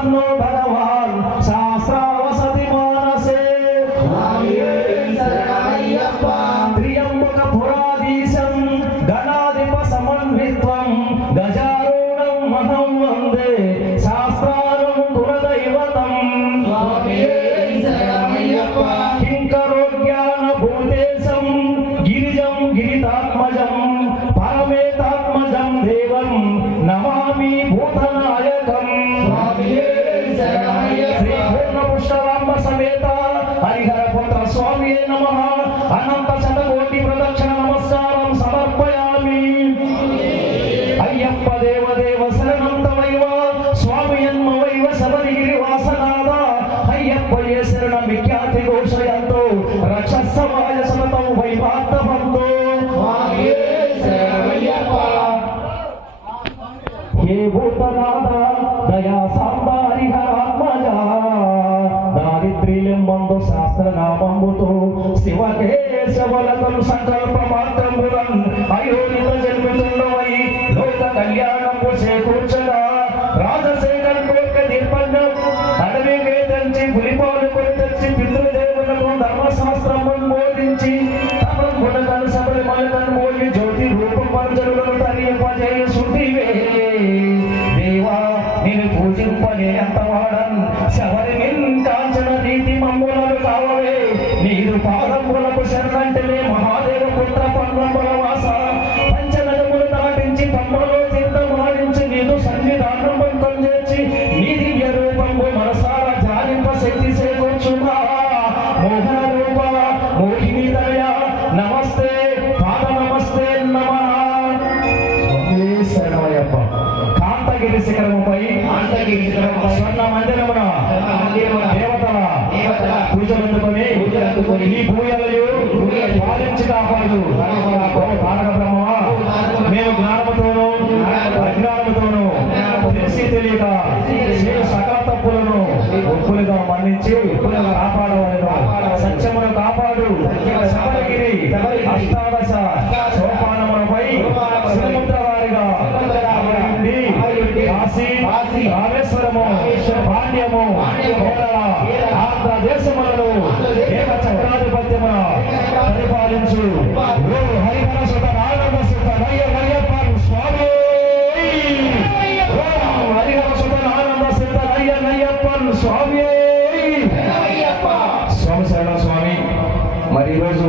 Pablo అనంత శతకోటి ప్రదక్షిణ నమస్కారం సమర్పయామి. అయ్యప్ప దేవదేవ శరణం స్వామి యన్మవైవ శబరిగిరి వాసనాద అయ్యప్ప ఏ శరణం విఖ్యాతి ఘోషయంతో రక్షసమాయ సమతం వైభాత్తవంతో. హే భూతనాథ దయా సాంబారిహరాత్మజ దారిద్ర్యలింబందు శాస్త్రనామంబుతో సవలతలు సంకల్ప మాత్రమురన్ అయోనిత జన్మితుండవై లోక కళ్యాణము చేకూర్చగా రాజశేఖర్ కోరిక నిర్బంధం అడవి వేదంచి పులిపాలు కొని తెచ్చి పితృదేవులకు ధర్మశాస్త్రము బోధించి తపంగుణ కను సబరి మలకను మోగి జ్యోతి రూపం పంచరులను తరింపజేయ సుటివే దేవా నేను పూజింపనే అంతవాడన్. శబరి మిన్ కాంచన నీతి మమ్ములను కావవే. నీరు పాదములను శరణంటనే మహాదేవ పుత్ర పన్నంబల వాస. పంచనగములు దాటించి పమ్మలో తీర్థమాడించి నీదు సన్నిధానం బంకం చేర్చి నీ దివ్య రూపము మనసారా జాలింప శక్తి చేకూర్చుమా. మోహన రూప మోహిని దయ నమస్తే పాద నమస్తే నమ. శరణమయ్యప్ప. కాంతగిరి శిఖరముపై స్వర్ణ మందిరమున దేవతల దేవతల పూజలందుకొని పూజలందుకొని ఈ భూయలయు పాలించి కాపాడు ఓ మేము జ్ఞానముతోను అజ్ఞానముతోను తెలిసి తెలియక సకల తప్పులను ఒప్పులుగా మన్నించి కాపాడవలను. సత్యమును కాపాడు. శబరిగిరి అష్టాదశ సోపానములపై సముద్ర వారిగా కాశీ రామేశ్వరము పాండ్యము కేరళ ఏక చక్రాధిపత్యమున పరిపాలించు హరిహర సుత నారాయణ సుత నయ్య నయ్యప్పారు స్వామి! హరిహర. సుత నారాయణ సుత నయ్య నయ్యప్పారు స్వామి! సోమశరణ స్వామి. మరి ఈరోజు